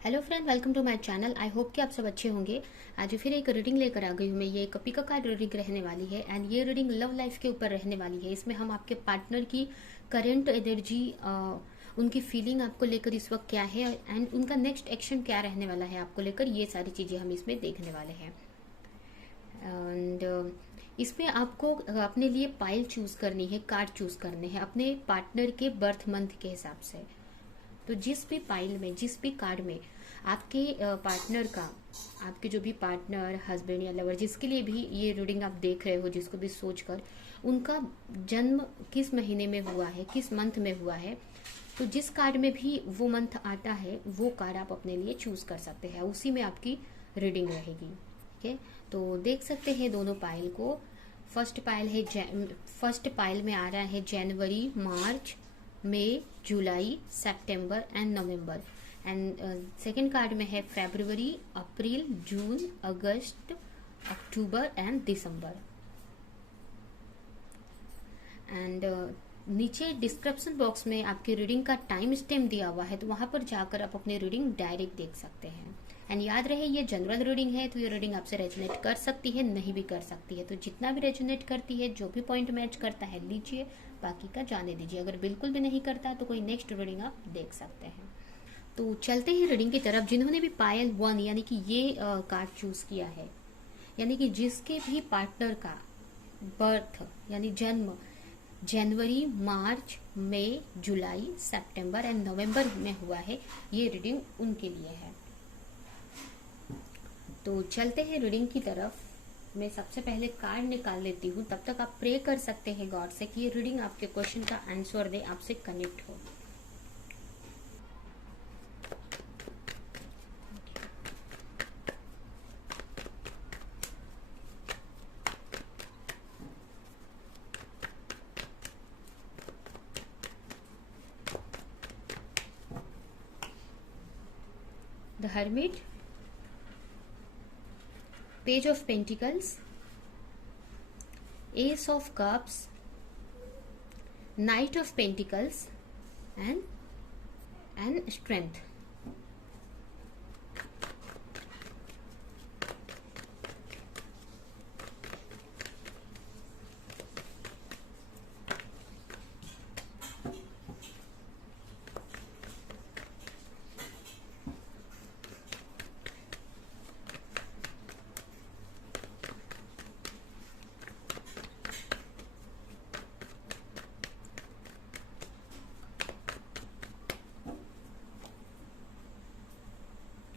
Hello friend, welcome to my channel. I hope कि आप सब अच्छे होंगे। आज फिर एक रीडिंग लेकर आ गई हूँ मैं। ये एक पिका कार्ड रीडिंग रहने वाली है एंड ये रीडिंग लव लाइफ के ऊपर रहने वाली है। इसमें हम आपके पार्टनर की करेंट एनर्जी, उनकी फीलिंग आपको लेकर इस वक्त क्या है एंड उनका नेक्स्ट एक्शन क्या रहने वाला है आपको लेकर, ये सारी चीज़ें हम इसमें देखने वाले हैं। एंड इसमें आपको अपने लिए पाइल चूज करनी है, कार्ड चूज करने हैं अपने पार्टनर के बर्थ मंथ के हिसाब से। तो जिस भी पाइल में, जिस भी कार्ड में आपके पार्टनर का, आपके जो भी पार्टनर, हस्बैंड या लवर, जिसके लिए भी ये रीडिंग आप देख रहे हो, जिसको भी सोचकर उनका जन्म किस महीने में हुआ है, किस मंथ में हुआ है, तो जिस कार्ड में भी वो मंथ आता है वो कार्ड आप अपने लिए चूज कर सकते हैं। उसी में आपकी रीडिंग रहेगी। ठीक है, तो देख सकते हैं दोनों पाइल को। फर्स्ट पाइल में आ रहा है जनवरी, मार्च, मई, जुलाई, सितंबर एंड नवंबर। एंड सेकेंड कार्ड में है फरवरी, अप्रैल, जून, अगस्त, अक्टूबर एंड दिसंबर। एंड नीचे डिस्क्रिप्शन बॉक्स में आपकी रीडिंग का टाइम स्टैम्प दिया हुआ है, तो वहां पर जाकर आप अपनी रीडिंग डायरेक्ट देख सकते हैं। एंड याद रहे ये जनरल रीडिंग है, तो ये रीडिंग आपसे रेजोनेट कर सकती है, नहीं भी कर सकती है। तो जितना भी रेजोनेट करती है, जो भी पॉइंट मैच करता है लीजिए, बाकी का जाने दीजिए। अगर बिल्कुल भी नहीं करता तो कोई नेक्स्ट रीडिंग आप देख सकते हैं। तो चलते हैं रीडिंग की तरफ। जिन्होंने भी पायल 1 यानी कि ये कार्ड चूज किया है, यानी कि जिसके भी पार्टनर का बर्थ यानी जन्म जनवरी, मार्च, मई, जुलाई, सितंबर एंड नवंबर में हुआ है, ये रीडिंग उनके लिए है। तो चलते हैं रीडिंग की तरफ। मैं सबसे पहले कार्ड निकाल लेती हूँ, तब तक आप प्रे कर सकते हैं गॉड से कि ये रीडिंग आपके क्वेश्चन का आंसर दे, आपसे कनेक्ट हो। The hermit, page of pentacles, S of cups, night of pentacles and strength.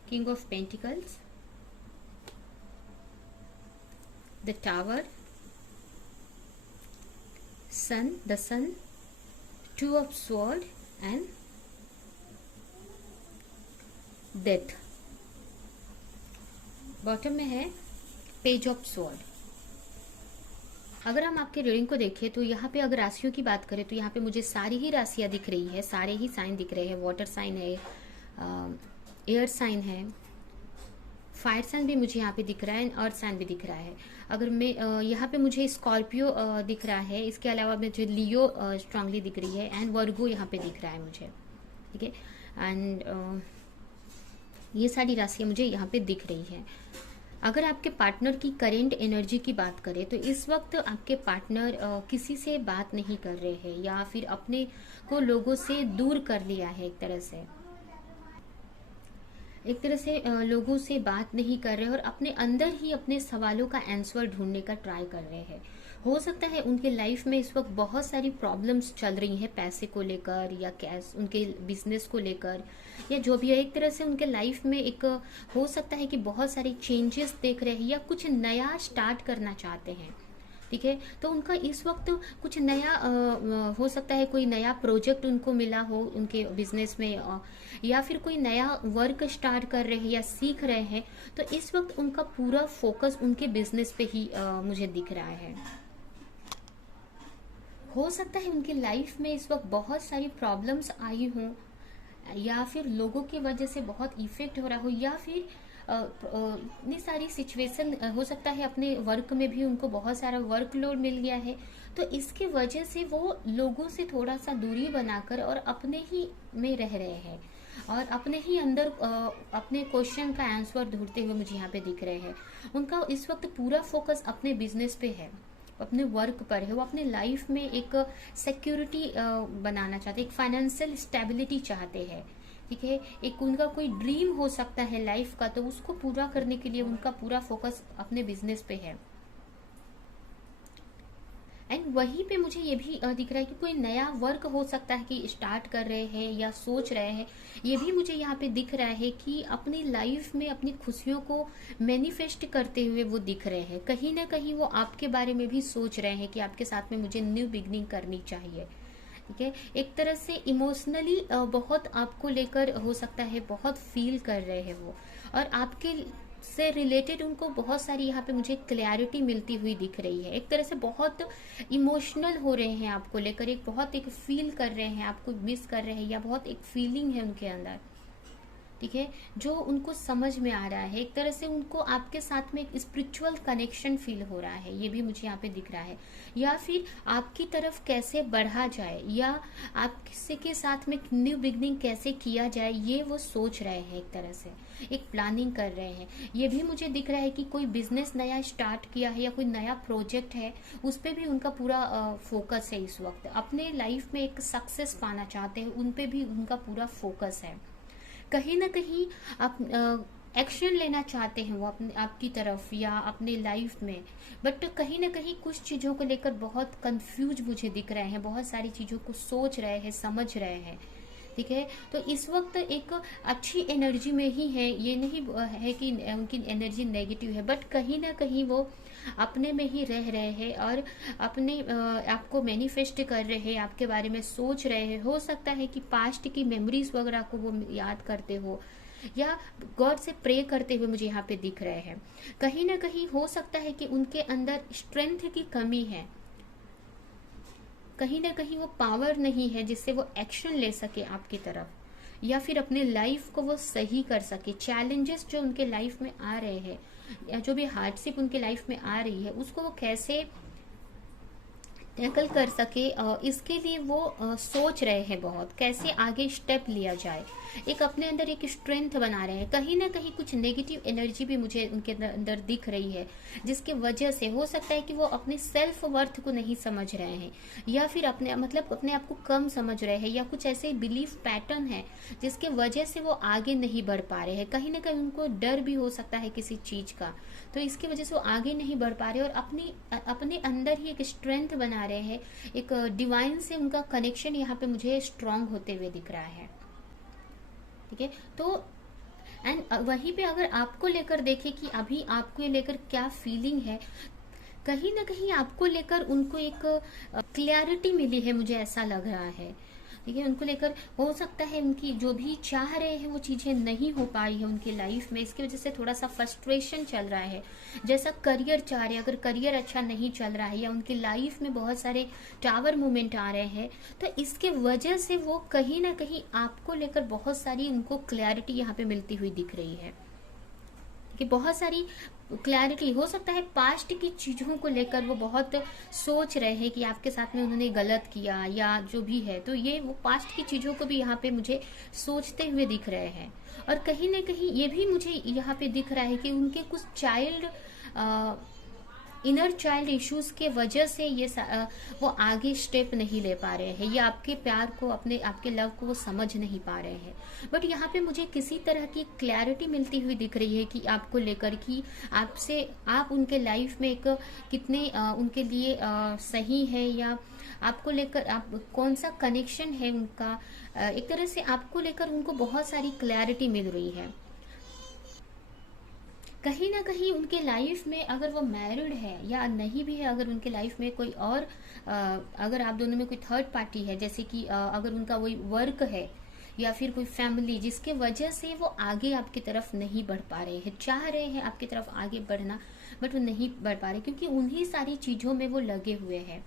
King of Pentacles, the Tower, the Sun, Two of Swords and Death। Bottom में है page of sword. अगर हम आपके reading को देखें तो यहाँ पे अगर राशियों की बात करें तो यहाँ पे मुझे सारी ही राशियां दिख रही है, सारे ही साइन दिख रहे हैं। वाटर साइन है, एयर साइन है, फायर साइन भी मुझे यहाँ पे दिख रहा है, अर्थ साइन भी दिख रहा है। अगर मैं यहाँ पे मुझे स्कॉर्पियो दिख रहा है, इसके अलावा मुझे लियो स्ट्रांगली दिख रही है एंड वर्गो यहाँ पे दिख रहा है मुझे। ठीक है, एंड ये सारी राशियाँ मुझे यहाँ पे दिख रही है। अगर आपके पार्टनर की करेंट एनर्जी की बात करें तो इस वक्त आपके पार्टनर किसी से बात नहीं कर रहे हैं या फिर अपने को लोगों से दूर कर लिया है। एक तरह से लोगों से बात नहीं कर रहे और अपने अंदर ही अपने सवालों का आंसर ढूंढने का ट्राई कर रहे हैं। हो सकता है उनके लाइफ में इस वक्त बहुत सारी प्रॉब्लम्स चल रही हैं, पैसे को लेकर या कैश, उनके बिजनेस को लेकर या जो भी है। एक तरह से उनके लाइफ में एक हो सकता है कि बहुत सारी चेंजेस देख रहे हैं या कुछ नया स्टार्ट करना चाहते हैं। ठीक है, तो उनका इस वक्त कुछ नया हो सकता है, कोई नया प्रोजेक्ट उनको मिला हो उनके बिजनेस में, या फिर कोई नया वर्क स्टार्ट कर रहे हैं या सीख रहे हैं। तो इस वक्त उनका पूरा फोकस उनके बिजनेस पे ही मुझे दिख रहा है। हो सकता है उनकी लाइफ में इस वक्त बहुत सारी प्रॉब्लम्स आई हों या फिर लोगों की वजह से बहुत इफेक्ट हो रहा हो, या फिर इतनी सारी सिचुएशन हो सकता है अपने वर्क में भी उनको बहुत सारा वर्कलोड मिल गया है। तो इसकी वजह से वो लोगों से थोड़ा सा दूरी बनाकर और अपने ही में रह रहे हैं। और अपने ही अंदर अपने क्वेश्चन का आंसर ढूंढते हुए मुझे यहाँ पे दिख रहे हैं। उनका इस वक्त पूरा फोकस अपने बिजनेस पे है, अपने वर्क पर है। वो अपने लाइफ में एक सिक्योरिटी बनाना चाहते हैं, एक फाइनेंशियल स्टेबिलिटी चाहते हैं, ठीक है। एक उनका कोई ड्रीम हो सकता है लाइफ का, तो उसको पूरा करने के लिए उनका पूरा फोकस अपने बिजनेस पे है। एंड वहीं पे मुझे ये भी दिख रहा है कि कोई नया वर्क हो सकता है कि स्टार्ट कर रहे हैं या सोच रहे हैं। ये भी मुझे यहाँ पे दिख रहा है कि अपनी लाइफ में अपनी खुशियों को मैनिफेस्ट करते हुए वो दिख रहे हैं। कहीं ना कहीं वो आपके बारे में भी सोच रहे हैं कि आपके साथ में मुझे न्यू बिगनिंग करनी चाहिए, ठीक है। एक तरह से इमोशनली बहुत आपको लेकर हो सकता है बहुत फील कर रहे हैं वो, और आपके से रिलेटेड उनको बहुत सारी यहाँ पे मुझे क्लैरिटी मिलती हुई दिख रही है। एक तरह से बहुत इमोशनल हो रहे हैं आपको लेकर, एक बहुत एक फील कर रहे हैं, आपको मिस कर रहे हैं, या बहुत एक फीलिंग है उनके अंदर, ठीक है, जो उनको समझ में आ रहा है। एक तरह से उनको आपके साथ में एक स्पिरिचुअल कनेक्शन फील हो रहा है, ये भी मुझे यहाँ पे दिख रहा है। या फिर आपकी तरफ कैसे बढ़ा जाए, या आप किसी के साथ में न्यू बिगनिंग कैसे किया जाए, ये वो सोच रहे हैं। एक तरह से एक प्लानिंग कर रहे हैं। ये भी मुझे दिख रहा है कि कोई बिजनेस नया स्टार्ट किया है या कोई नया प्रोजेक्ट है, उस पर भी उनका पूरा फोकस है। इस वक्त अपने लाइफ में एक सक्सेस पाना चाहते हैं, उन पे भी उनका पूरा फोकस है। कहीं ना कहीं आप एक्शन लेना चाहते हैं वो अपने आपकी तरफ या अपने लाइफ में, बट कहीं ना कहीं कुछ चीज़ों को लेकर बहुत कंफ्यूज मुझे दिख रहे हैं, बहुत सारी चीज़ों को सोच रहे हैं, समझ रहे हैं, ठीक है। तो इस वक्त एक अच्छी एनर्जी में ही है, ये नहीं है कि उनकी एनर्जी नेगेटिव है, बट कहीं ना कहीं वो अपने में ही रह रहे हैं और अपने आपको मैनिफेस्ट कर रहे हैं, आपके बारे में सोच रहे हैं। हो सकता है कि पास्ट की मेमोरीज वगैरह को वो याद करते हो, या गॉड से प्रे करते हुए मुझे यहाँ पे दिख रहे हैं। कहीं ना कहीं हो सकता है कि उनके अंदर स्ट्रेंथ की कमी है, कहीं ना कहीं वो पावर नहीं है जिससे वो एक्शन ले सके आपकी तरफ, या फिर अपने लाइफ को वो सही कर सके। चैलेंजेस जो उनके लाइफ में आ रहे हैं, या जो भी हार्डशिप उनके लाइफ में आ रही है, उसको वो कैसे टैकल कर सके, इसके लिए वो सोच रहे हैं बहुत, कैसे आगे स्टेप लिया जाए। एक अपने अंदर एक स्ट्रेंथ बना रहे हैं। कहीं ना कहीं कुछ नेगेटिव एनर्जी भी मुझे उनके अंदर दिख रही है, जिसके वजह से हो सकता है कि वो अपने सेल्फ वर्थ को नहीं समझ रहे हैं, या फिर अपने मतलब अपने आप को कम समझ रहे हैं, या कुछ ऐसे बिलीफ पैटर्न है जिसके वजह से वो आगे नहीं बढ़ पा रहे हैं। कहीं ना कहीं उनको डर भी हो सकता है किसी चीज का, तो इसकी वजह से वो आगे नहीं बढ़ पा रहे और अपने अंदर ही एक स्ट्रेंथ बना रहे हैं। एक डिवाइन से उनका कनेक्शन यहाँ पे मुझे स्ट्रांग होते हुए दिख रहा है, ठीक है। तो एंड वहीं पे अगर आपको लेकर देखें कि अभी आपको लेकर क्या फीलिंग है, कहीं ना कहीं आपको लेकर उनको एक क्लैरिटी मिली है, मुझे ऐसा लग रहा है, ठीक है। उनको लेकर हो सकता है उनकी जो भी चाह रहे हैं वो चीजें नहीं हो पा रही है उनकी लाइफ में, इसकी वजह से थोड़ा सा फ्रस्ट्रेशन चल रहा है। जैसा करियर चाह रहे हैं, अगर करियर अच्छा नहीं चल रहा है, या उनकी लाइफ में बहुत सारे टावर मूवमेंट आ रहे हैं, तो इसके वजह से वो कहीं ना कहीं आपको लेकर बहुत सारी उनको क्लैरिटी यहाँ पे मिलती हुई दिख रही है, कि बहुत सारी क्लैरिटी। हो सकता है पास्ट की चीजों को लेकर वो बहुत सोच रहे हैं कि आपके साथ में उन्होंने गलत किया या जो भी है, तो ये वो पास्ट की चीजों को भी यहाँ पे मुझे सोचते हुए दिख रहे हैं। और कहीं ना कहीं ये भी मुझे यहाँ पे दिख रहा है कि उनके कुछ चाइल्ड इनर चाइल्ड इश्यूज के वजह से ये वो आगे स्टेप नहीं ले पा रहे हैं, या आपके प्यार को, अपने आपके लव को वो समझ नहीं पा रहे हैं। बट यहाँ पे मुझे किसी तरह की क्लैरिटी मिलती हुई दिख रही है कि आपको लेकर, कि आपसे आप उनके लाइफ में एक कितने उनके लिए सही है, या आपको लेकर आप कौन सा कनेक्शन है उनका। एक तरह से आपको लेकर उनको बहुत सारी क्लैरिटी मिल रही है। कहीं ना कहीं उनके लाइफ में अगर वो मैरिड है या नहीं भी है, अगर उनके लाइफ में कोई और अगर आप दोनों में कोई थर्ड पार्टी है, जैसे कि अगर उनका वही वर्क है या फिर कोई फैमिली, जिसके वजह से वो आगे आपकी तरफ नहीं बढ़ पा रहे हैं, चाह रहे हैं आपकी तरफ आगे बढ़ना, बट वो नहीं बढ़ पा रहे क्योंकि उन्हीं सारी चीजों में वो लगे हुए हैं।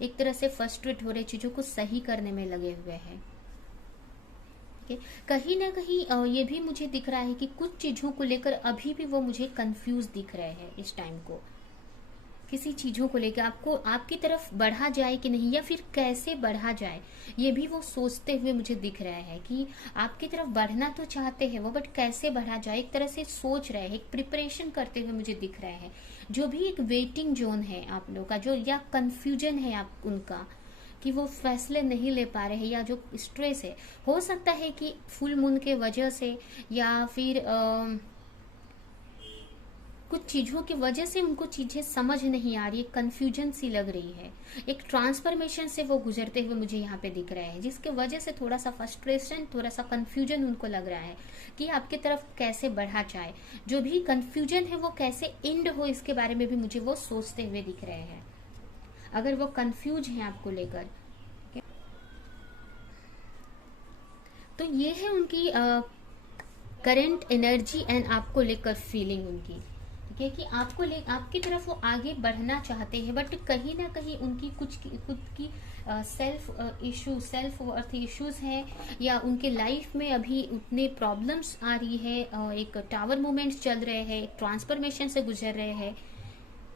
एक तरह से फ्रस्ट्रेट हो रहे, चीजों को सही करने में लगे हुए हैं। कहीं ना कहीं ये भी मुझे दिख रहा है कि कुछ चीजों को लेकर अभी भी वो मुझे कंफ्यूज दिख रहे हैं इस टाइम को, किसी चीजों को लेकर आपको आपकी तरफ बढ़ा जाए कि नहीं, या फिर कैसे बढ़ा जाए, ये भी वो सोचते हुए मुझे दिख रहा है कि आपकी तरफ बढ़ना तो चाहते हैं वो, बट कैसे बढ़ा जाए एक तरह से सोच रहे हैं, एक प्रिपरेशन करते हुए मुझे दिख रहा है। जो भी एक वेटिंग जोन है आप लोग का, जो या कंफ्यूजन है आप उनका कि वो फैसले नहीं ले पा रहे हैं, या जो स्ट्रेस है, हो सकता है कि फुल मून के वजह से, या फिर कुछ चीजों की वजह से उनको चीजें समझ नहीं आ रही है, कंफ्यूजन सी लग रही है। एक ट्रांसफॉर्मेशन से वो गुजरते हुए मुझे यहाँ पे दिख रहा है, जिसके वजह से थोड़ा सा फ्रस्ट्रेशन, थोड़ा सा कंफ्यूजन उनको लग रहा है कि आपकी तरफ कैसे बढ़ा जाए। जो भी कंफ्यूजन है वो कैसे एंड हो, इसके बारे में भी मुझे वो सोचते हुए दिख रहे हैं, अगर वो कंफ्यूज हैं आपको लेकर। तो ये है उनकी करंट एनर्जी एंड आपको लेकर फीलिंग उनकी, ठीक है, कि आपकी तरफ वो आगे बढ़ना चाहते हैं, बट कहीं ना कहीं उनकी कुछ खुद की self issue, self worth issues हैं, या उनके लाइफ में अभी उतने प्रॉब्लम्स आ रही है, एक टावर मूवमेंट्स चल रहे हैं, एक ट्रांसफॉर्मेशन से गुजर रहे हैं।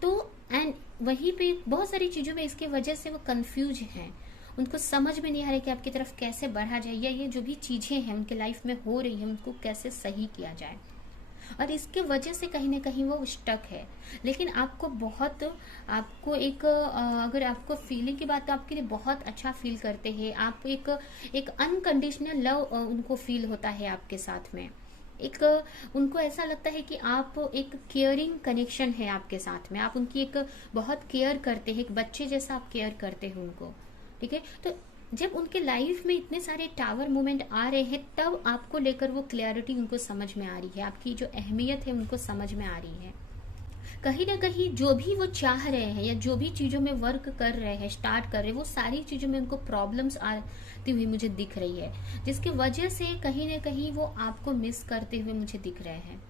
तो एंड वहीं पे बहुत सारी चीजों में इसकी वजह से वो कंफ्यूज हैं, उनको समझ में नहीं आ रहा कि आपकी तरफ कैसे बढ़ा जाए, या ये जो भी चीजें हैं उनके लाइफ में हो रही है उनको कैसे सही किया जाए, और इसके वजह से कहीं ना कहीं वो स्टक है। लेकिन आपको एक अगर आपको फीलिंग की बात, तो आपके लिए बहुत अच्छा फील करते हैं आप, एक अनकंडीशनल लव उनको फील होता है आपके साथ में। एक उनको ऐसा लगता है कि आप एक केयरिंग कनेक्शन है आपके साथ में, आप उनकी एक बहुत केयर करते हैं, एक बच्चे जैसा आप केयर करते हैं उनको, ठीक है। तो जब उनके लाइफ में इतने सारे टावर मोमेंट आ रहे हैं, तब आपको लेकर वो क्लैरिटी उनको समझ में आ रही है, आपकी जो अहमियत है उनको समझ में आ रही है। कहीं ना कहीं जो भी वो चाह रहे हैं, या जो भी चीजों में वर्क कर रहे हैं, स्टार्ट कर रहे हैं, वो सारी चीजों में उनको प्रॉब्लम्स आती हुई मुझे दिख रही है, जिसकी वजह से कहीं ना कहीं वो आपको मिस करते हुए मुझे दिख रहे हैं।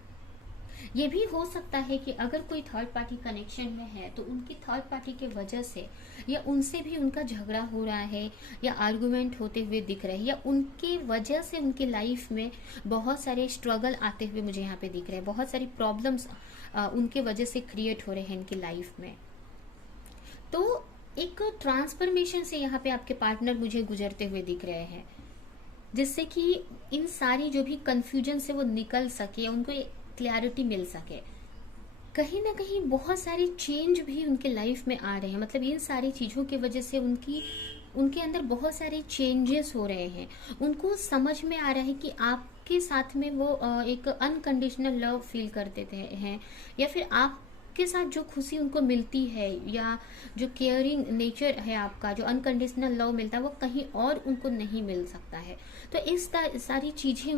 ये भी हो सकता है कि अगर कोई थर्ड पार्टी कनेक्शन में है, तो उनकी थर्ड पार्टी के वजह से, या उनसे भी उनका झगड़ा हो रहा है, या आर्गुमेंट होते हुए दिख रहे हैं, या उनके वजह से उनके लाइफ में बहुत सारे स्ट्रगल आते हुए मुझे यहाँ पे दिख रहे हैं, बहुत सारी प्रॉब्लम्स उनके वजह से क्रिएट हो रहे हैं इनकी लाइफ में। तो एक ट्रांसफॉर्मेशन से यहाँ पे आपके पार्टनर मुझे गुजरते हुए दिख रहे हैं, जिससे कि इन सारी जो भी कंफ्यूजन से वो निकल सके, उनको क्लैरिटी मिल सके। कहीं ना कहीं बहुत सारे चेंज भी उनके लाइफ में आ रहे हैं, मतलब इन सारी चीजों की वजह से उनके अंदर बहुत सारे चेंजेस हो रहे हैं। उनको समझ में आ रहा है कि आपके साथ में वो एक अनकंडीशनल लव फील करते हैं, या फिर आपके साथ जो खुशी उनको मिलती है, या जो केयरिंग नेचर है आपका, जो अनकंडीशनल लव मिलता है, वो कहीं और उनको नहीं मिल सकता है। तो इस सारी चीजें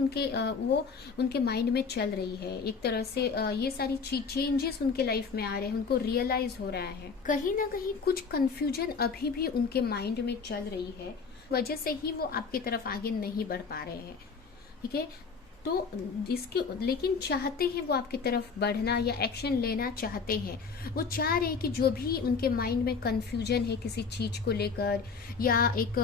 वो उनके माइंड में चल रही है, एक तरह से ये सारी चेंजेस उनके लाइफ में आ रहे हैं, उनको रियलाइज हो रहा है। कहीं ना कहीं कुछ कंफ्यूजन अभी भी उनके माइंड में चल रही है, वजह से ही वो आपकी तरफ आगे नहीं बढ़ पा रहे हैं, ठीक है। तो लेकिन चाहते हैं वो आपकी तरफ बढ़ना, या एक्शन लेना चाहते हैं। वो चाह रहे हैं कि जो भी उनके माइंड में कंफ्यूजन है किसी चीज को लेकर, या एक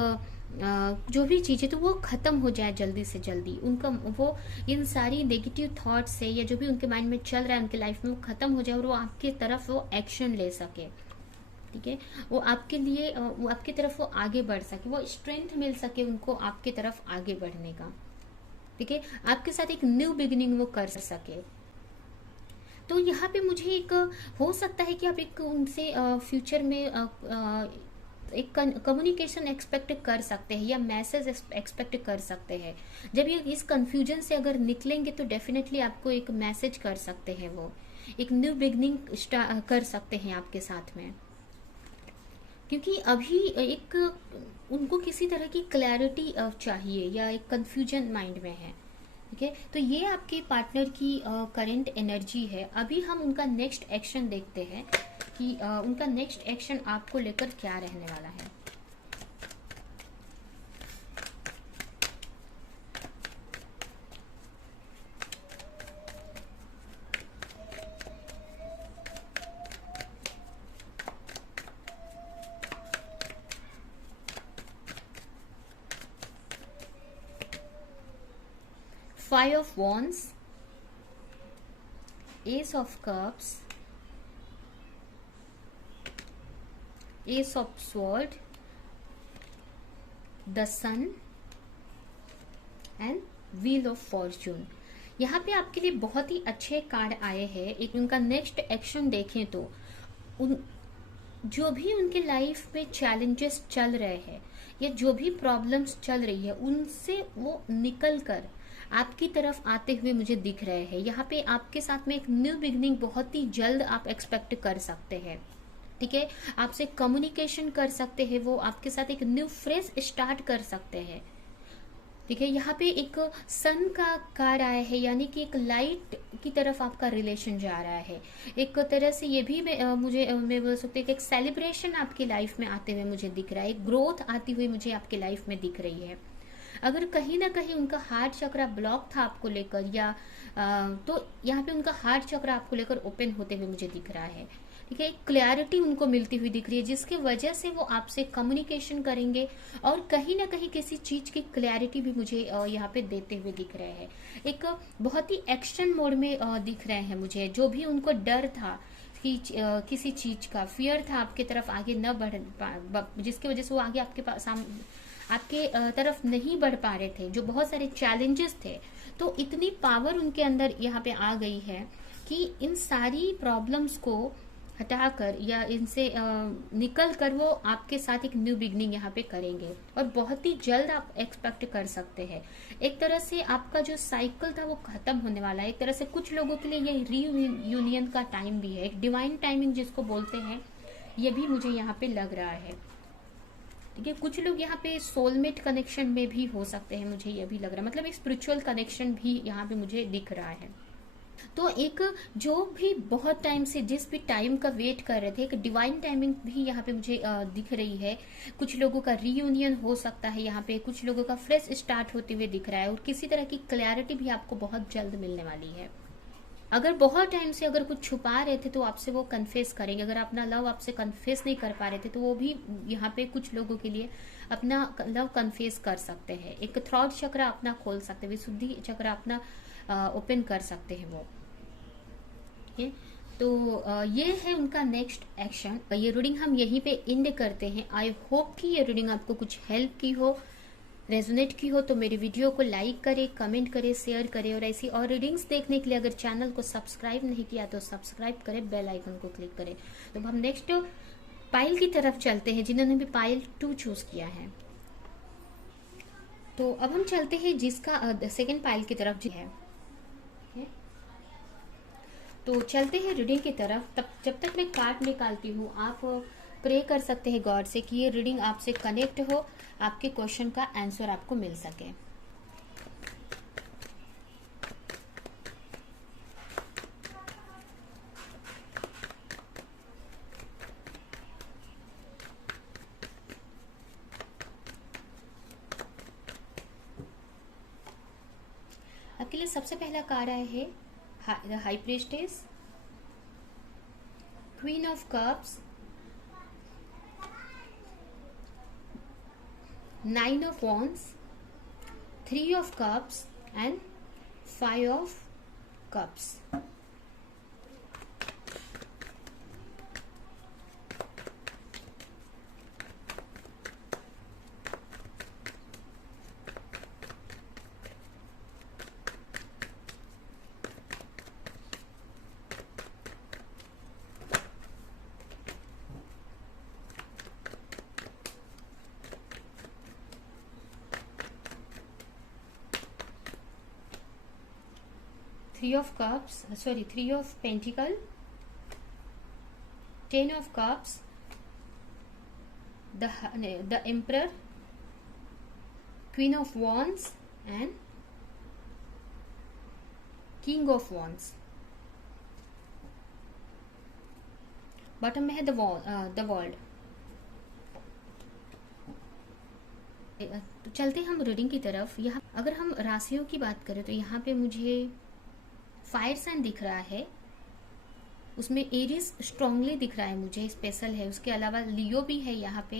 जो भी चीजें, तो वो खत्म हो जाए जल्दी से जल्दी। उनका वो इन सारी नेगेटिव थॉट से, या जो भी उनके माइंड में चल रहा है उनके लाइफ में, वो खत्म हो जाए, और वो आपकी तरफ वो एक्शन ले सके, ठीक है। वो आपके लिए वो आपकी तरफ वो आगे बढ़ सके, वो स्ट्रेंथ मिल सके उनको आपकी तरफ आगे बढ़ने का, ठीक है। आपके साथ एक न्यू बिगिनिंग वो कर सके। तो यहाँ पे मुझे एक हो सकता है कि आप एक उनसे फ्यूचर में एक कम्युनिकेशन एक्सपेक्ट कर सकते हैं, या मैसेज एक्सपेक्ट कर सकते हैं। जब ये इस कंफ्यूजन से अगर निकलेंगे, तो डेफिनेटली आपको एक मैसेज कर सकते हैं, वो एक न्यू बिगनिंग कर सकते हैं आपके साथ में। क्योंकि अभी एक उनको किसी तरह की क्लैरिटी चाहिए, या एक कंफ्यूजन माइंड में है, ठीक है। तो ये आपके पार्टनर की करंट एनर्जी है। अभी हम उनका नेक्स्ट एक्शन देखते हैं कि उनका नेक्स्ट एक्शन आपको लेकर क्या रहने वाला है। Five of Wands, Ace of Cups, ace of sword, the sun and wheel of fortune. यहाँ पे आपके लिए बहुत ही अच्छे कार्ड आए हैं। एक उनका नेक्स्ट एक्शन देखें तो उन जो भी उनके लाइफ में चैलेंजेस चल रहे हैं या जो भी प्रॉब्लम्स चल रही है उनसे वो निकल कर आपकी तरफ आते हुए मुझे दिख रहे हैं। यहाँ पे आपके साथ में एक न्यू बिगनिंग बहुत ही जल्द आप एक्सपेक्ट कर सकते हैं। ठीक है, आपसे कम्युनिकेशन कर सकते हैं, वो आपके साथ एक न्यू फ्रेश स्टार्ट कर सकते हैं। ठीक है, यहाँ पे एक सन का कार्ड आया है, यानी कि एक लाइट की तरफ आपका रिलेशन जा रहा है। एक तरह से ये भी मैं बोल सकती हूँ कि एक सेलिब्रेशन आपकी लाइफ में आते हुए मुझे दिख रहा है, एक ग्रोथ आती हुई मुझे आपकी लाइफ में दिख रही है। अगर कहीं ना कहीं उनका हार्ट चक्र ब्लॉक था आपको लेकर या तो यहाँ पे उनका हार्ट चक्र आपको लेकर ओपन होते हुए मुझे दिख रहा है। ठीक है, एक क्लैरिटी उनको मिलती हुई दिख रही है जिसकी वजह से वो आपसे कम्युनिकेशन करेंगे और कहीं ना कहीं किसी चीज की क्लैरिटी भी मुझे यहाँ पे देते हुए दिख रहे हैं। एक बहुत ही एक्शन मोड में दिख रहे हैं मुझे। जो भी उनको डर था कि किसी चीज का फियर था आपके तरफ आगे न जिसकी वजह से वो आगे आपके पास आपके तरफ नहीं बढ़ पा रहे थे, जो बहुत सारे चैलेंजेस थे, तो इतनी पावर उनके अंदर यहाँ पे आ गई है कि इन सारी प्रॉब्लम्स को हटाकर या इनसे निकल कर वो आपके साथ एक न्यू बिगनिंग यहाँ पे करेंगे और बहुत ही जल्द आप एक्सपेक्ट कर सकते हैं। एक तरह से आपका जो साइकिल था वो खत्म होने वाला है। एक तरह से कुछ लोगों के लिए ये रीयूनियन का टाइम भी है, एक डिवाइन टाइमिंग जिसको बोलते हैं, ये भी मुझे यहाँ पे लग रहा है। ठीक है, कुछ लोग यहाँ पे सोलमेट कनेक्शन में भी हो सकते हैं, मुझे ये भी लग रहा है, मतलब एक स्पिरिचुअल कनेक्शन भी यहाँ पे मुझे दिख रहा है। तो एक जो भी बहुत टाइम से जिस भी टाइम का वेट कर रहे थे, एक डिवाइन टाइमिंग भी यहाँ पे मुझे दिख रही है। कुछ लोगों का रीयूनियन हो सकता है यहाँ पे, कुछ लोगों का फ्रेश स्टार्ट होते हुए दिख रहा है और किसी तरह की क्लैरिटी भी आपको बहुत जल्द मिलने वाली है। अगर बहुत टाइम से अगर कुछ छुपा रहे थे तो आपसे वो कन्फेस करेंगे। अगर अपना लव आपसे कन्फेस नहीं कर पा रहे थे तो वो भी यहाँ पे कुछ लोगों के लिए अपना लव कन्फेस कर सकते हैं। एक थ्रॉट चक्र अपना खोल सकते हैं, विशुद्धि चक्र अपना ओपन कर सकते हैं वो। ठीक है, तो ये है उनका नेक्स्ट एक्शन। ये रीडिंग हम यहीं पे एंड करते हैं। आई होप कि ये रीडिंग आपको कुछ हेल्प की हो, रेजोनेट की हो। तो मेरे वीडियो को लाइक करें, कमेंट करें, शेयर करें और ऐसी और रीडिंग्स देखने के लिए अगर चैनल को सब्सक्राइब नहीं किया तो सब्सक्राइब करें, बेल आइकन को क्लिक करें। तो हम नेक्स्ट पाइल की तरफ चलते हैं जिन्होंने भी पाइल 2 चूज किया है। तो अब हम चलते हैं जिसका सेकेंड पाइल की तरफ जी है। तो चलते हैं रीडिंग की तरफ। तब जब तक मैं कार्ड निकालती हूँ आप प्रे कर सकते हैं गॉड से कि ये रीडिंग आपसे कनेक्ट हो, आपके क्वेश्चन का आंसर आपको मिल सके। आपके लिए सबसे पहला कार्ड आया है the high priestess, queen of cups, 9 of wands, 3 of cups and 5 of cups. Three of cups, 3 of pentacle, 10 of cups, the emperor, queen of wands and king of wands. Bottom में है the world. तो चलते हम reading की तरफ। यहाँ अगर हम राशियों की बात करें तो यहाँ पे मुझे फायर साइन दिख रहा है, उसमें एरीज स्ट्रांगली दिख रहा है, मुझे स्पेशल है। उसके अलावा लियो भी है यहाँ पे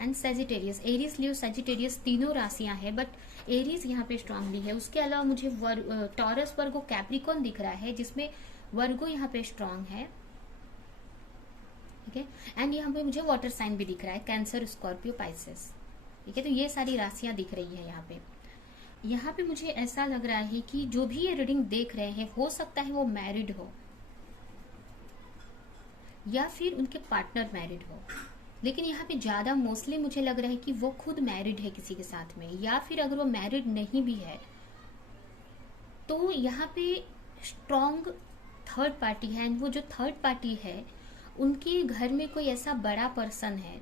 and Sagittarius. Aries, Leo, Sagittarius तीनों राशियां हैं बट एरीज यहाँ पे स्ट्रांगली है। उसके अलावा मुझे टॉरस, वर्गो, कैप्रिकॉन दिख रहा है जिसमें वर्गो यहाँ पे स्ट्रांग है। ठीक है। एंड यहाँ पे मुझे वाटर साइन भी दिख रहा है, कैंसर, स्कॉर्पियो, पाइसेस, ठीक है। तो ये सारी राशियां दिख रही है यहाँ पे। यहाँ पे मुझे ऐसा लग रहा है कि जो भी ये रीडिंग देख रहे हैं, हो सकता है वो मैरिड हो या फिर उनके पार्टनर मैरिड हो, लेकिन यहाँ पे ज्यादा मोस्टली मुझे लग रहा है कि वो खुद मैरिड है किसी के साथ में, या फिर अगर वो मैरिड नहीं भी है तो यहाँ पे स्ट्रॉन्ग थर्ड पार्टी है। एंड वो जो थर्ड पार्टी है, उनके घर में कोई ऐसा बड़ा पर्सन है,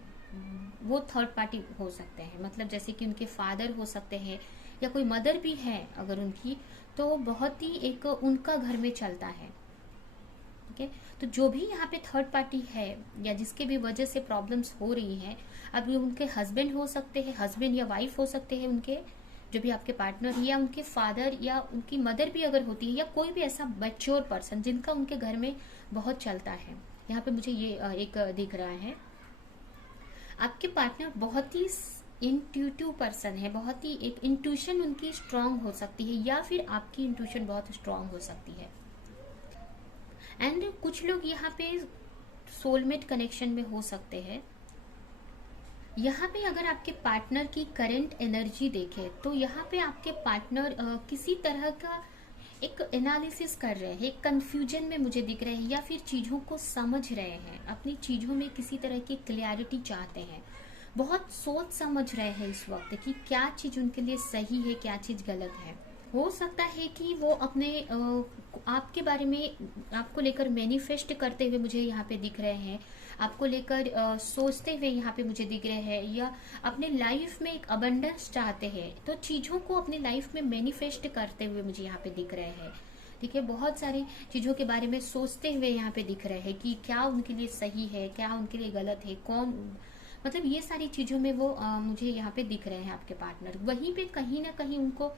वो थर्ड पार्टी हो सकते हैं, मतलब जैसे कि उनके फादर हो सकते हैं या कोई मदर भी है अगर उनकी, तो बहुत ही एक उनका घर में चलता है, ठीक है। तो जो भी यहाँ पे थर्ड पार्टी है या जिसके भी वजह से प्रॉब्लम्स हो रही हैं, अब उनके हस्बैंड हो सकते हैं, हस्बैंड या वाइफ हो सकते हैं उनके, जो भी आपके पार्टनर, या उनके फादर या उनकी मदर भी अगर होती है, या कोई भी ऐसा मैच्योर पर्सन जिनका उनके घर में बहुत चलता है। यहाँ पे मुझे ये एक दिख रहा है। आपके पार्टनर बहुत ही इंट्यूटिव पर्सन है, बहुत ही एक इंट्यूशन उनकी स्ट्रांग हो सकती है, या फिर आपकी इंट्यूशन बहुत स्ट्रांग हो सकती है। एंड कुछ लोग यहाँ पे सोलमेट कनेक्शन में हो सकते हैं। यहाँ पे अगर आपके पार्टनर की करंट एनर्जी देखें तो यहाँ पे आपके पार्टनर किसी तरह का एक एनालिसिस कर रहे हैं, एक कंफ्यूजन में मुझे दिख रहे हैं, या फिर चीजों को समझ रहे हैं, अपनी चीजों में किसी तरह की क्लैरिटी चाहते हैं, बहुत सोच समझ रहे हैं इस वक्त कि क्या चीज उनके लिए सही है, क्या चीज गलत है। हो सकता है कि वो अपने आपके बारे में, आपको लेकर मैनिफेस्ट करते हुए मुझे यहाँ पे दिख रहे हैं, आपको लेकर सोचते हुए यहाँ पे मुझे दिख रहे हैं, या अपने लाइफ में एक अबंडेंस चाहते हैं, तो चीजों को अपनी लाइफ में मैनिफेस्ट करते हुए मुझे यहाँ पे दिख रहे हैं, ठीक है। बहुत सारी चीजों के बारे में सोचते हुए यहाँ पे दिख रहे हैं कि क्या उनके लिए सही है, क्या उनके लिए गलत है, कौन, मतलब ये सारी चीजों में वो मुझे यहाँ पे दिख रहे हैं आपके पार्टनर। वहीं पे कहीं ना कहीं उनको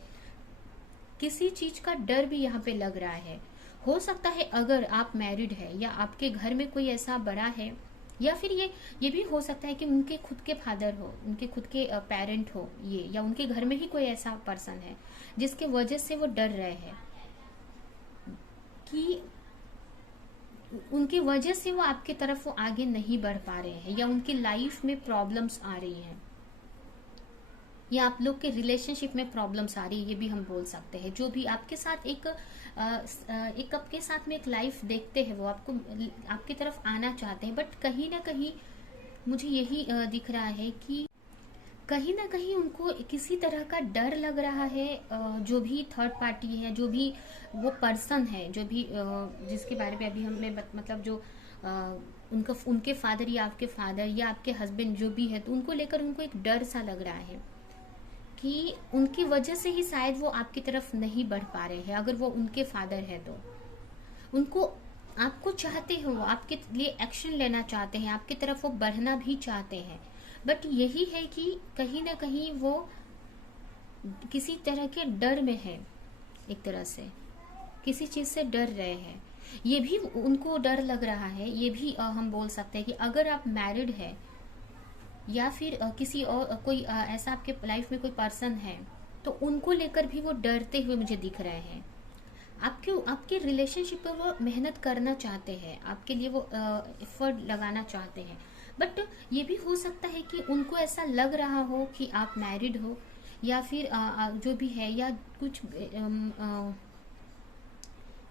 किसी चीज का डर भी यहाँ पे लग रहा है। हो सकता है अगर आप मैरिड है या आपके घर में कोई ऐसा बड़ा है, या फिर ये भी हो सकता है कि उनके खुद के फादर हो, उनके खुद के पेरेंट हो ये, या उनके घर में ही कोई ऐसा पर्सन है जिसके वजह से वो डर रहे हैं कि उनकी वजह से वो आपकी तरफ वो आगे नहीं बढ़ पा रहे हैं, या उनकी लाइफ में प्रॉब्लम्स आ रही हैं, या आप लोग के रिलेशनशिप में प्रॉब्लम्स आ रही है, ये भी हम बोल सकते हैं। जो भी आपके साथ एक आपके साथ में एक लाइफ देखते हैं, वो आपको आपकी तरफ आना चाहते हैं, बट कहीं ना कहीं मुझे यही दिख रहा है कि कहीं ना कहीं उनको किसी तरह का डर लग रहा है। जो भी थर्ड पार्टी है, जो भी वो पर्सन है, जो भी जिसके बारे में अभी हमने मतलब जो उनके फादर या आपके फादर या आपके हस्बैंड जो भी है, तो उनको लेकर उनको एक डर सा लग रहा है कि उनकी वजह से ही शायद वो आपकी तरफ नहीं बढ़ पा रहे हैं। अगर वो उनके फादर है तो उनको, आपको चाहते हो, आपके लिए एक्शन लेना चाहते हैं, आपकी तरफ वो बढ़ना भी चाहते हैं, बट यही है कि कहीं ना कहीं वो किसी तरह के डर में है, एक तरह से किसी चीज से डर रहे हैं। ये भी उनको डर लग रहा है, ये भी हम बोल सकते हैं कि अगर आप मैरिड है या फिर किसी और कोई ऐसा आपके लाइफ में कोई पर्सन है, तो उनको लेकर भी वो डरते हुए मुझे दिख रहे हैं। आपके रिलेशनशिप पर वो मेहनत करना चाहते हैं, आपके लिए वो एफर्ट लगाना चाहते हैं, बट ये भी हो सकता है कि उनको ऐसा लग रहा हो कि आप मैरिड हो, या फिर जो भी है, या कुछ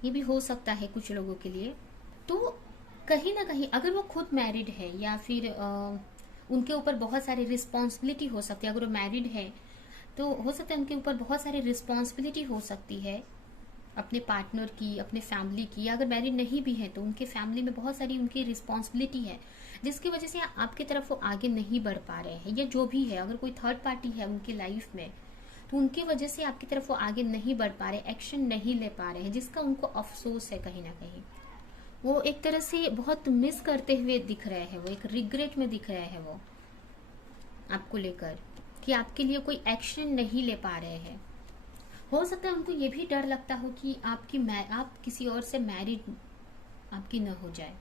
ये भी हो सकता है कुछ लोगों के लिए। तो कहीं ना कहीं अगर वो खुद मैरिड है, या फिर उनके ऊपर बहुत सारी रिस्पॉन्सिबिलिटी हो सकती है, अगर वो मैरिड है तो हो सकता है उनके ऊपर बहुत सारी रिस्पॉन्सिबिलिटी हो सकती है अपने पार्टनर की, अपने फैमिली की, या अगर मैरिड नहीं भी है तो उनके फैमिली में बहुत सारी उनकी रिस्पॉन्सिबिलिटी है, जिसकी वजह से आपकी तरफ वो आगे नहीं बढ़ पा रहे हैं, या जो भी है, अगर कोई थर्ड पार्टी है उनकी लाइफ में, तो उनकी वजह से आपकी तरफ वो आगे नहीं बढ़ पा रहे, एक्शन नहीं ले पा रहे हैं, जिसका उनको अफसोस है। कहीं ना कहीं वो एक तरह से बहुत मिस करते हुए दिख रहे हैं, वो एक रिग्रेट में दिख रहे हैं वो आपको लेकर, कि आपके लिए कोई एक्शन नहीं ले पा रहे हैं। हो सकता है उनको ये भी डर लगता हो कि आप किसी और से मैरिड आपकी न हो जाए।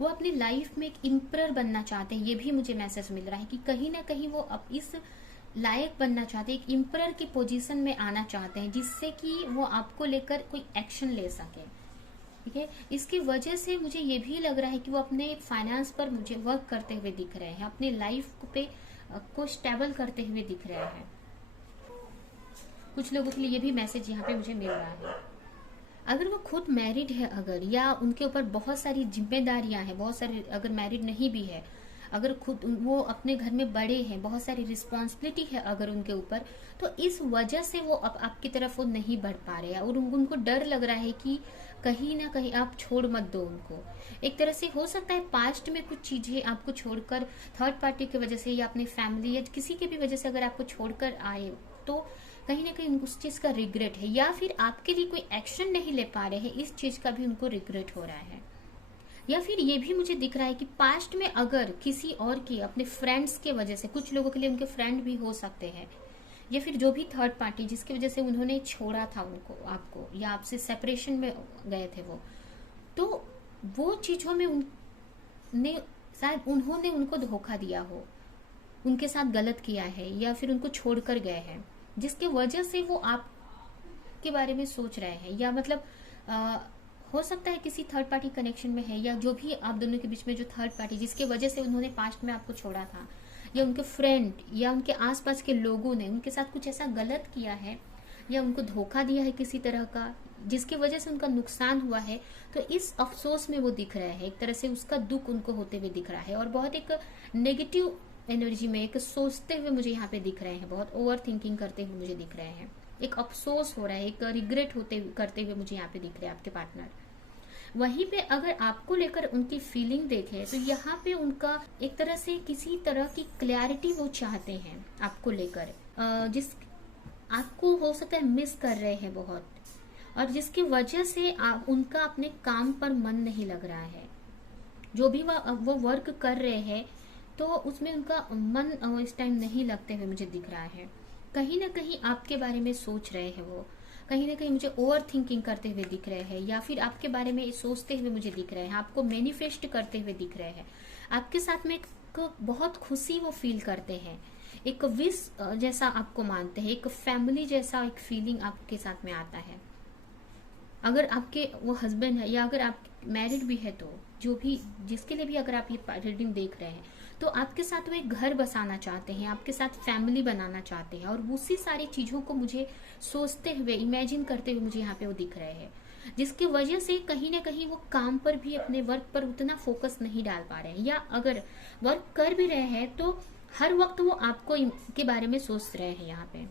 वो अपनी लाइफ में एक इम्परर बनना चाहते हैं, ये भी मुझे मैसेज मिल रहा है कि कहीं ना कहीं वो अब इस लायक बनना चाहते हैं, एक इम्परर की पोजीशन में आना चाहते हैं, जिससे कि वो आपको लेकर कोई एक्शन ले सके, ठीक है। इसकी वजह से मुझे ये भी लग रहा है कि वो अपने फाइनेंस पर मुझे वर्क करते हुए दिख रहे हैं, अपने लाइफ पे को स्टेबल करते हुए दिख रहे हैं। कुछ लोगों के लिए ये भी मैसेज यहाँ पे मुझे मिल रहा है। अगर वो खुद मैरिड है अगर, या उनके ऊपर बहुत सारी जिम्मेदारियां हैं, बहुत सारी, अगर मैरिड नहीं भी है, अगर खुद वो अपने घर में बड़े हैं, बहुत सारी रिस्पॉन्सिबिलिटी है अगर उनके ऊपर, तो इस वजह से वो अब आपकी तरफ वो नहीं बढ़ पा रहे हैं और उनको डर लग रहा है कि कहीं ना कहीं आप छोड़ मत दो उनको। एक तरह से हो सकता है पास्ट में कुछ चीजें आपको छोड़कर, थर्ड पार्टी की वजह से या अपनी फैमिली या किसी की भी वजह से अगर आपको छोड़कर आए, तो कहीं ना कहीं उनको उस चीज का रिग्रेट है, या फिर आपके लिए कोई एक्शन नहीं ले पा रहे हैं, इस चीज का भी उनको रिग्रेट हो रहा है। या फिर ये भी मुझे दिख रहा है कि पास्ट में अगर किसी और की, अपने फ्रेंड्स के वजह से, कुछ लोगों के लिए उनके फ्रेंड भी हो सकते हैं, या फिर जो भी थर्ड पार्टी जिसकी वजह से उन्होंने छोड़ा था उनको, आपको, या आपसे सेपरेशन में गए थे वो, तो वो चीजों में उनने शायद उन्होंने उनको धोखा दिया हो, उनके साथ गलत किया है, या फिर उनको छोड़कर गए हैं, जिसके वजह से वो आपके बारे में सोच रहे हैं। या मतलब हो सकता है किसी थर्ड पार्टी कनेक्शन में है, या जो भी आप दोनों के बीच में जो थर्ड पार्टी जिसके वजह से उन्होंने पास्ट में आपको छोड़ा था, या उनके फ्रेंड या उनके आसपास के लोगों ने उनके साथ कुछ ऐसा गलत किया है, या उनको धोखा दिया है किसी तरह का, जिसकी वजह से उनका नुकसान हुआ है, तो इस अफसोस में वो दिख रहे हैं, एक तरह से उसका दुख उनको होते हुए दिख रहा है, और बहुत एक नेगेटिव एनर्जी में एक सोचते हुए मुझे यहाँ पे दिख रहे हैं, बहुत ओवर थिंकिंग करते हुए मुझे दिख रहे हैं, एक अफसोस हो रहा है, एक रिग्रेट करते हुए मुझे यहाँ पे दिख रहे हैं आपके पार्टनर। वहीं पे अगर आपको लेकर उनकी फीलिंग देखें तो यहाँ पे उनका एक तरह से किसी तरह की क्लैरिटी वो चाहते हैं आपको लेकर, जिस आपको हो सकता है मिस कर रहे हैं बहुत, और जिसकी वजह से उनका अपने काम पर मन नहीं लग रहा है, जो भी वो वर्क कर रहे हैं तो उसमें उनका मन इस टाइम नहीं लगते हुए मुझे दिख रहा है। कहीं ना कहीं आपके बारे में सोच रहे हैं वो, कहीं ना कहीं मुझे ओवर थिंकिंग करते हुए दिख रहे हैं, या फिर आपके बारे में सोचते हुए मुझे दिख रहे हैं, आपको मैनिफेस्ट करते हुए दिख रहे हैं, आपके साथ में एक बहुत खुशी वो फील करते हैं, एक विश जैसा आपको मानते हैं, एक फैमिली जैसा एक फीलिंग आपके साथ में आता है। अगर आपके वो हस्बैंड है, या अगर आप मैरिड भी है, तो जो भी जिसके लिए भी अगर आप ये रीडिंग देख रहे हैं, तो आपके साथ वो एक घर बसाना चाहते हैं, आपके साथ फैमिली बनाना चाहते हैं, और उसी सारी चीजों को मुझे सोचते हुए, इमेजिन करते हुए मुझे यहाँ पे वो दिख रहे हैं, जिसकी वजह से कहीं ना कहीं वो काम पर भी, अपने वर्क पर उतना फोकस नहीं डाल पा रहे हैं, या अगर वर्क कर भी रहे हैं तो हर वक्त वो आपको के बारे में सोच रहे हैं। यहाँ पे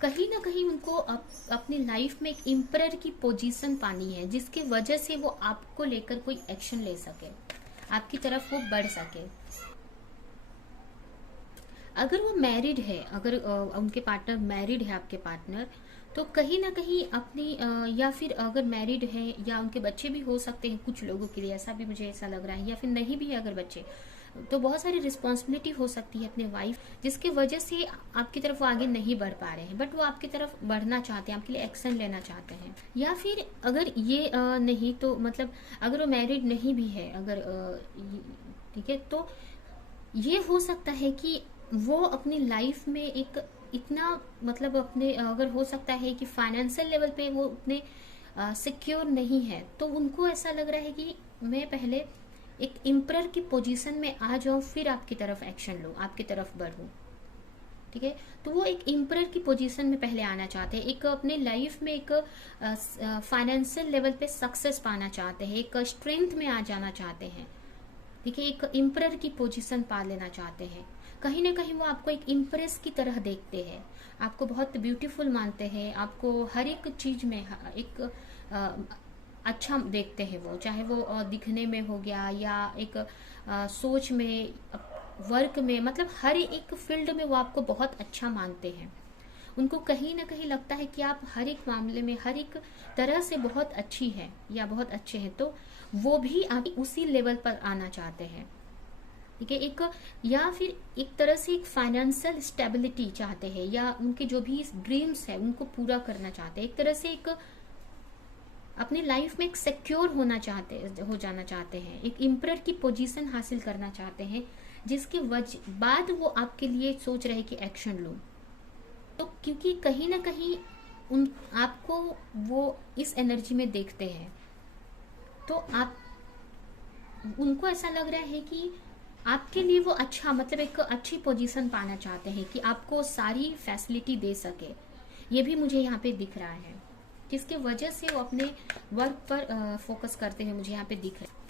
कहीं ना कहीं उनको अपनी लाइफ में एक एम्परर की पोजीशन पानी है, जिसकी वजह से वो आपको लेकर कोई एक्शन ले सके, आपकी तरफ वो बढ़ सके। अगर वो मैरिड है, अगर उनके पार्टनर मैरिड है, आपके पार्टनर, तो कहीं ना कहीं अपनी या फिर अगर मैरिड है या उनके बच्चे भी हो सकते हैं, कुछ लोगों के लिए ऐसा भी मुझे ऐसा लग रहा है, या फिर नहीं भी है अगर बच्चे, तो बहुत सारी रिस्पॉन्सिबिलिटी हो सकती है अपने वाइफ, जिसकी वजह से आपकी तरफ वो आगे नहीं बढ़ पा रहे हैं, बट वो आपकी तरफ बढ़ना चाहते हैं, आपके लिए एक्शन लेना चाहते हैं। या फिर अगर ये नहीं तो मतलब अगर वो मैरिड नहीं भी है, अगर ठीक है, तो ये हो सकता है कि वो अपनी लाइफ में एक इतना मतलब अपने अगर हो सकता है कि फाइनेंशियल लेवल पे वो उतने सिक्योर नहीं है, तो उनको ऐसा लग रहा है कि मैं पहले एक एम्परर की पोजीशन में आ जाऊं, फिर आपकी तरफ एक्शन लूं, आपकी तरफ बढ़ूं। ठीक है, तो वो एक एम्परर की पोजीशन में पहले आना चाहते हैं, एक अपने लाइफ में एक फाइनेंशियल लेवल पे सक्सेस पाना चाहते हैं, एक स्ट्रेंथ में आ जाना चाहते हैं। ठीक है, एक एम्परर की पोजीशन पा लेना चाहते हैं। कहीं ना कहीं वो आपको एक इम्प्रेस की तरह देखते हैं, आपको बहुत ब्यूटीफुल मानते हैं, आपको हर एक चीज में एक अच्छा देखते हैं वो, चाहे वो दिखने में हो गया या एक सोच में, वर्क में, मतलब हर एक फील्ड में वो आपको बहुत अच्छा मानते हैं। उनको कहीं ना कहीं लगता है कि आप हर एक मामले में, हर एक तरह से बहुत अच्छी है या बहुत अच्छे हैं, तो वो भी आप उसी लेवल पर आना चाहते हैं। ठीक है, एक या फिर एक तरह से एक फाइनेंशियल स्टेबिलिटी चाहते हैं, या उनके जो भी ड्रीम्स है उनको पूरा करना चाहते हैं, एक तरह से एक अपनी लाइफ में एक सिक्योर हो जाना चाहते हैं, एक एम्परर की पोजीशन हासिल करना चाहते हैं, जिसके बाद वो आपके लिए सोच रहे कि एक्शन लो। तो क्योंकि कहीं ना कहीं उन आपको वो इस एनर्जी में देखते हैं, तो आप उनको ऐसा लग रहा है कि आपके लिए वो अच्छा, मतलब एक अच्छी पोजीशन पाना चाहते हैं कि आपको सारी फैसिलिटी दे सके। ये भी मुझे यहाँ पे दिख रहा है, जिसके वजह से वो अपने वर्क पर फोकस करते हुए मुझे यहाँ पे दिख रहा है।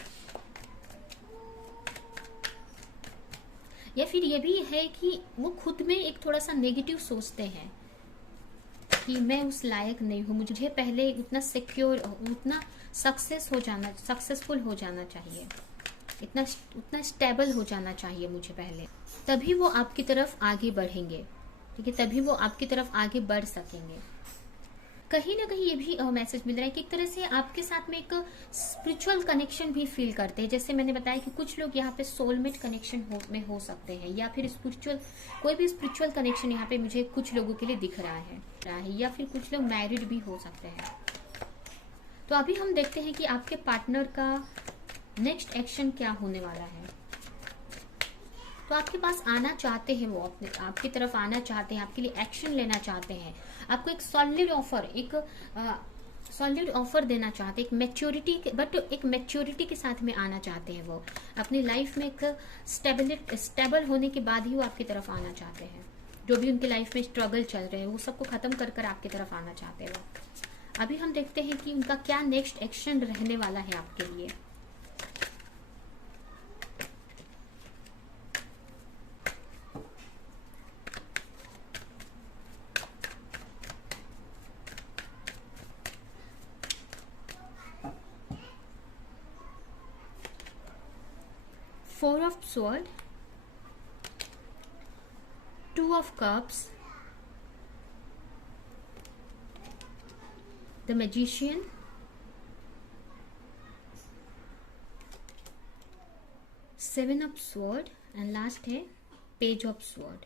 या फिर ये भी है कि वो खुद में एक थोड़ा सा नेगेटिव सोचते हैं कि मैं उस लायक नहीं हूँ, मुझे पहले उतना सिक्योर, उतना सक्सेसफुल हो जाना चाहिए, उतना स्टेबल हो जाना चाहिए मुझे पहले, तभी वो आपकी तरफ आगे बढ़ेंगे। ठीक है, तभी वो आपकी तरफ आगे बढ़ सकेंगे। कहीं ना कहीं ये भी मैसेज मिल रहा है कि एक तरह से आपके साथ में एक स्पिरिचुअल कनेक्शन भी फील करते हैं। जैसे मैंने बताया कि कुछ लोग यहाँ पे सोलमेट कनेक्शन में हो सकते हैं, या फिर कोई भी स्पिरिचुअल कनेक्शन यहाँ पे मुझे कुछ लोगों के लिए दिख रहा है, या फिर कुछ लोग मैरिड भी हो सकते हैं। तो अभी हम देखते हैं कि आपके पार्टनर का नेक्स्ट एक्शन क्या होने वाला है। तो आपके पास आना चाहते हैं, वो आपकी तरफ आना चाहते हैं, आपके लिए एक्शन लेना चाहते हैं, आपको एक सॉलिड ऑफर देना चाहते हैं, एक मैच्योरिटी के साथ में आना चाहते हैं। वो अपनी लाइफ में एक स्टेबल होने के बाद ही वो आपकी तरफ आना चाहते हैं। जो भी उनके लाइफ में स्ट्रगल चल रहे हैं वो सबको खत्म कर कर आपकी तरफ आना चाहते हैं वो। अभी हम देखते हैं कि उनका क्या नेक्स्ट एक्शन रहने वाला है आपके लिए। Four of Swords, Two of Cups, The Magician, Seven of Swords and last है पेज ऑफ स्वॉर्ड।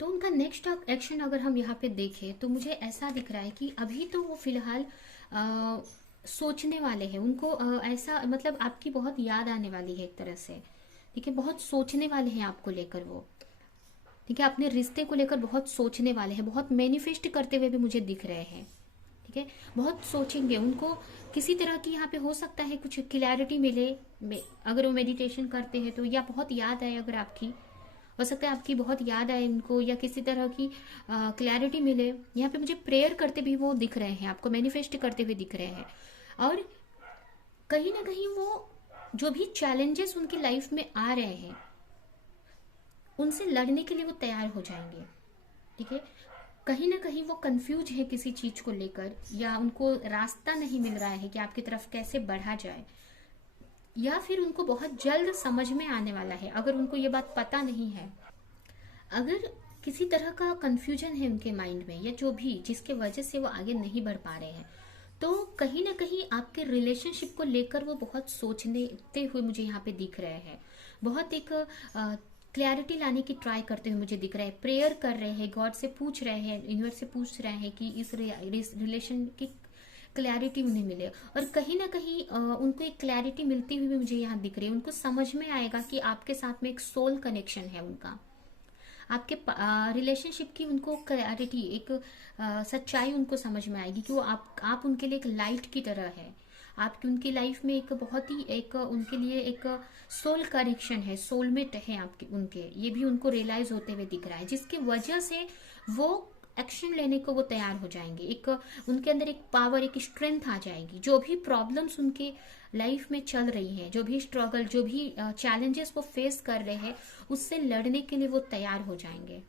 तो उनका नेक्स्ट एक्शन अगर हम यहाँ पे देखें तो मुझे ऐसा दिख रहा है कि अभी तो वो फिलहाल सोचने वाले हैं। उनको ऐसा, मतलब आपकी बहुत याद आने वाली है एक तरह से। ठीक है, बहुत सोचने वाले हैं आपको लेकर वो। ठीक है, अपने रिश्ते को लेकर बहुत सोचने वाले हैं, बहुत मैनिफेस्ट करते हुए भी मुझे दिख रहे हैं। ठीक है, बहुत सोचेंगे। उनको किसी तरह की यहाँ पे हो सकता है कुछ क्लैरिटी मिले, अगर वो मेडिटेशन करते हैं तो, या बहुत याद आए अगर आपकी, हो सकता है आपकी बहुत याद आए उनको, या किसी तरह की क्लैरिटी मिले। यहाँ पे मुझे प्रेयर करते भी वो दिख रहे हैं, आपको मैनिफेस्ट करते हुए दिख रहे हैं। और कहीं ना कहीं वो जो भी चैलेंजेस उनकी लाइफ में आ रहे हैं उनसे लड़ने के लिए वो तैयार हो जाएंगे। ठीक है, कहीं ना कहीं वो कंफ्यूज है किसी चीज को लेकर, या उनको रास्ता नहीं मिल रहा है कि आपकी तरफ कैसे बढ़ा जाए, या फिर उनको बहुत जल्द समझ में आने वाला है। अगर उनको ये बात पता नहीं है, अगर किसी तरह का कंफ्यूजन है उनके माइंड में, या जो भी जिसके वजह से वो आगे नहीं बढ़ पा रहे हैं, तो कहीं ना कहीं आपके रिलेशनशिप को लेकर वो बहुत सोचते हुए मुझे यहाँ पे दिख रहे हैं। बहुत एक क्लैरिटी लाने की ट्राई करते हुए मुझे दिख रहा है। प्रेयर कर रहे हैं, गॉड से पूछ रहे हैं, यूनिवर्स से पूछ रहे हैं कि इस रिलेशन की क्लैरिटी उन्हें मिले। और कहीं ना कहीं उनको एक क्लैरिटी मिलती हुई भी मुझे यहाँ दिख रही है। उनको समझ में आएगा कि आपके साथ में एक सोल कनेक्शन है उनका, आपके रिलेशनशिप की उनको क्लैरिटी, एक सच्चाई उनको समझ में आएगी कि वो आप उनके लिए एक लाइट की तरह है। आपकी उनकी लाइफ में एक बहुत ही एक उनके लिए एक सोल कनेक्शन है, सोलमेट है आपके उनके, ये भी उनको रियलाइज होते हुए दिख रहा है, जिसकी वजह से वो एक्शन लेने को वो तैयार हो जाएंगे। एक उनके अंदर एक पावर, एक स्ट्रेंथ आ जाएगी। जो भी प्रॉब्लम्स उनके लाइफ में चल रही हैं, जो भी स्ट्रगल, जो भी चैलेंजेस वो फेस कर रहे हैं, उससे लड़ने के लिए वो तैयार हो जाएंगे।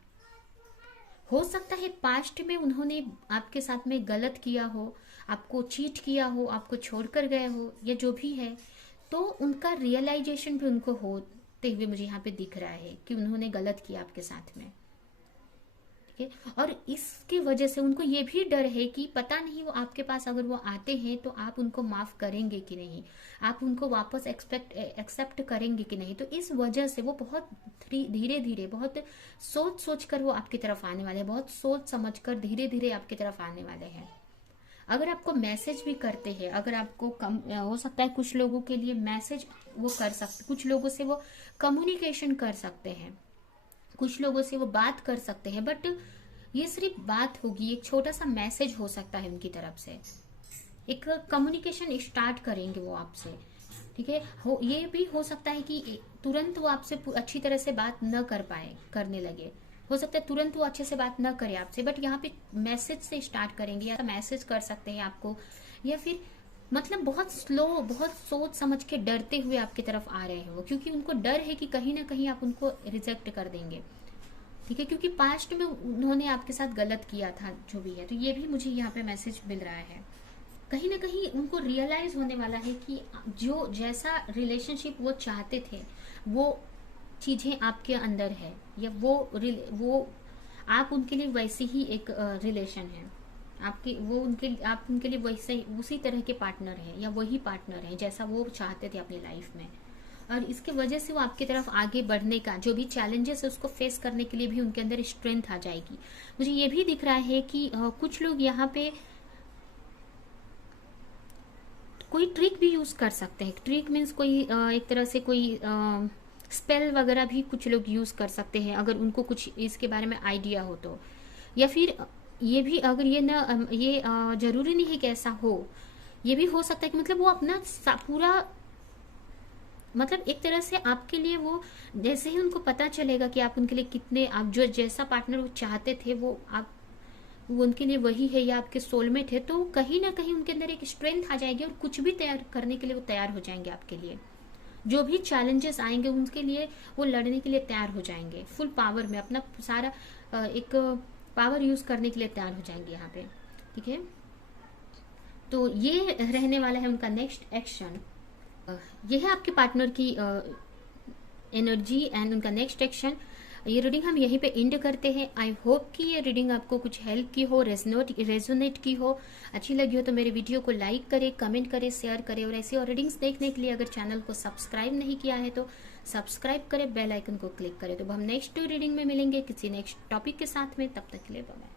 हो सकता है पास्ट में उन्होंने आपके साथ में गलत किया हो, आपको चीट किया हो, आपको छोड़कर गए हो, या जो भी है, तो उनका रियलाइजेशन भी उनको होते हुए मुझे यहाँ पे दिख रहा है कि उन्होंने गलत किया आपके साथ में। ठीक है, और इसके वजह से उनको ये भी डर है कि पता नहीं वो आपके पास अगर वो आते हैं तो आप उनको माफ करेंगे कि नहीं, आप उनको वापस एक्सेप्ट करेंगे कि नहीं। तो इस वजह से वो बहुत धीरे धीरे, बहुत सोच कर वो आपकी तरफ आने वाले हैं, बहुत सोच समझ कर धीरे धीरे आपकी तरफ आने वाले हैं। अगर आपको मैसेज भी करते हैं, अगर आपको हो सकता है कुछ लोगों के लिए मैसेज वो कर सकते, कुछ लोगों से वो कम्युनिकेशन कर सकते हैं, कुछ लोगों से वो बात कर सकते हैं, बट ये सिर्फ बात होगी, एक छोटा सा मैसेज हो सकता है उनकी तरफ से, एक कम्युनिकेशन स्टार्ट करेंगे वो आपसे, ठीक है। ये भी हो सकता है कि तुरंत वो आपसे अच्छी तरह से बात न कर पाए, करने लगे, हो सकता है तुरंत वो अच्छे से बात न करे आपसे, बट यहाँ पे मैसेज से स्टार्ट करेंगे, या मैसेज कर सकते हैं आपको, या फिर मतलब बहुत स्लो, बहुत सोच समझ के डरते हुए आपकी तरफ आ रहे हैं वो, क्योंकि उनको डर है कि कहीं ना कहीं आप उनको रिजेक्ट कर देंगे, ठीक है, क्योंकि पास्ट में उन्होंने आपके साथ गलत किया था, जो भी है। तो ये भी मुझे यहाँ पे मैसेज मिल रहा है, कहीं ना कहीं उनको रियलाइज होने वाला है कि जो जैसा रिलेशनशिप वो चाहते थे वो चीजें आपके अंदर है, या वो आप उनके लिए वैसी ही एक रिलेशन है आपकी, आप उनके लिए वैसे उसी तरह के पार्टनर हैं, या वही पार्टनर है जैसा वो चाहते थे अपनी लाइफ में। और इसके वजह से वो आपकी तरफ आगे बढ़ने का, जो भी चैलेंजेस है उसको फेस करने के लिए भी उनके अंदर स्ट्रेंथ आ जाएगी। मुझे ये भी दिख रहा है कि कुछ लोग यहाँ पे कोई ट्रिक भी यूज कर सकते हैं। ट्रिक मीन्स कोई एक तरह से कोई स्पेल वगैरह भी कुछ लोग यूज कर सकते हैं, अगर उनको कुछ इसके बारे में आइडिया हो तो। या फिर ये भी, अगर ये जरूरी नहीं है कि ऐसा हो, ये भी हो सकता है कि मतलब वो अपना पूरा, मतलब एक तरह से आपके लिए वो, जैसे ही उनको पता चलेगा कि आप उनके लिए कितने, आप जो जैसा पार्टनर वो चाहते थे वो उनके लिए वही है, या आपके सोलमेट है, तो कहीं ना कहीं उनके अंदर एक स्ट्रेंथ आ जाएगी, और कुछ भी तैयार करने के लिए वो तैयार हो जाएंगे आपके लिए। जो भी चैलेंजेस आएंगे उनके लिए वो लड़ने के लिए तैयार हो जाएंगे, फुल पावर में अपना सारा एक पावर यूज करने के लिए तैयार हो जाएंगे यहाँ पे, ठीक है। तो ये रहने वाला है उनका नेक्स्ट एक्शन। ये है आपके पार्टनर की एनर्जी एंड उनका नेक्स्ट एक्शन। ये रीडिंग हम यहीं पे एंड करते हैं। आई होप कि ये रीडिंग आपको कुछ हेल्प की हो, रेजोनेट की हो, अच्छी लगी हो तो मेरे वीडियो को लाइक करें, कमेंट करें, शेयर करें, और ऐसी और रीडिंग्स देखने के लिए अगर चैनल को सब्सक्राइब नहीं किया है तो सब्सक्राइब करें, बेल आइकन को क्लिक करें। तो हम नेक्स्ट रीडिंग में मिलेंगे किसी नेक्स्ट टॉपिक के साथ में, तब तक के लिए बाय।